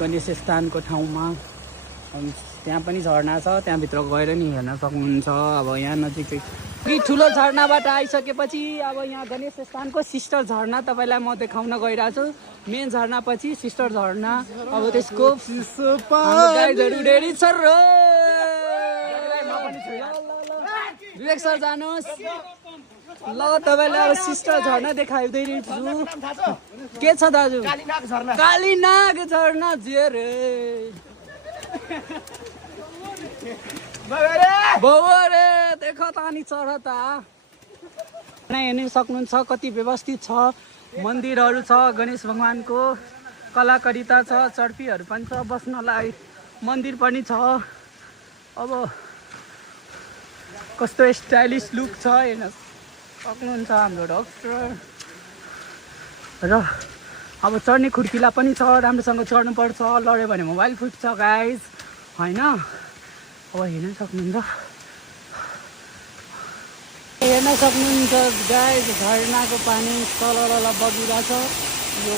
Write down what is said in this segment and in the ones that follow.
गणेश स्थानको ठाउँमा त्यहाँ पनि झरना छ, त्यहाँभित्र गएर नि हेर्न सक्नुहुन्छ। अब यहाँ नजिकै ठुलो झरनाबाट आइसकेपछि अब यहाँ गणेश स्थानको सिस्टर झरना तपाईँलाई म देखाउन गइरहेको छु। मेन झरना पछि सिस्टर झरना। अब त्यसको गाइडहरू रेडी छ र विवेक सर जानुहोस् ल। तपाईँलाई अब सिस्टर झरना देखाइदिँदै छु। के छ दाजु? कालीनाग झरना जे रे बौरे देख त अनि चढ त हेर्न सक्नुहुन्छ कति व्यवस्थित छ। मन्दिरहरू छ, गणेश भगवानको कलाकारिता छ, चर्पीहरू पनि छ बस्नलाई, मन्दिर पनि छ। अब कस्तो स्टाइलिस लुक छ हेर्न सक्नुहुन्छ हाम्रो डक्टर। र अब चढ्ने खुड्किला पनि छ, राम्रोसँग चढ्नुपर्छ, लड्यो भने मोबाइल फुट्छ गाइज होइन। अब हेर्न सक्नुहुन्छ गाइज झरनाको पानी तल बगिरहेको छ। यो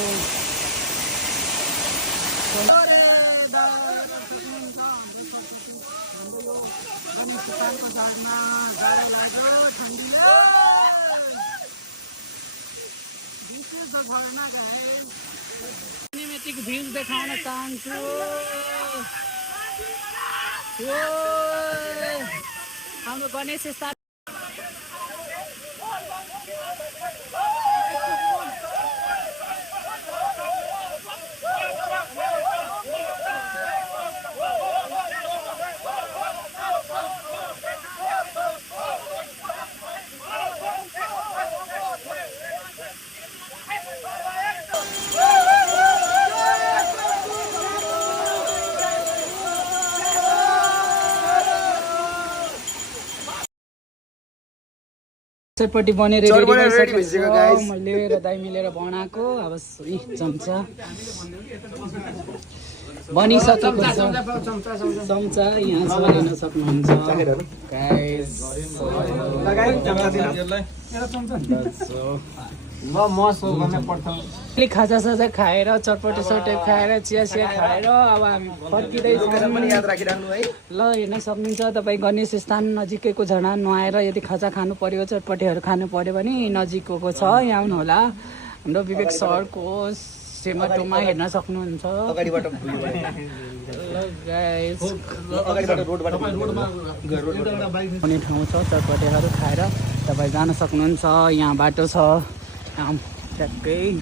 सिनेमेटिक भ्यूज देखाउन चाहन्छु। हाम्रो गणेश स्थान चटपटी बनेर मैले र दाइ मिलेर बनाएको। अब चम्चा बनिसकेको छ, चम्चा यहाँ छ हेर्न सक्नुहुन्छ। खाजा साजा खाएर चटपटे सटे खाएर चिया खाएर अब हामी फर्किँदैछौँ। ल हेर्न सक्नुहुन्छ तपाईँ गणेश स्थान नजिकैको झरना नुहाएर यदि खाजा खानु पर्यो, चटपटेहरू खानु पर्यो भने नजिकको छ, यहाँ आउनु होला। हाम्रो विवेक सरको सेमाटोमा हेर्न सक्नुहुन्छ। कुनै ठाउँ छ चटपटेहरू खाएर तपाईँ जान सक्नुहुन्छ। यहाँ बाटो छ ट्याक्कै।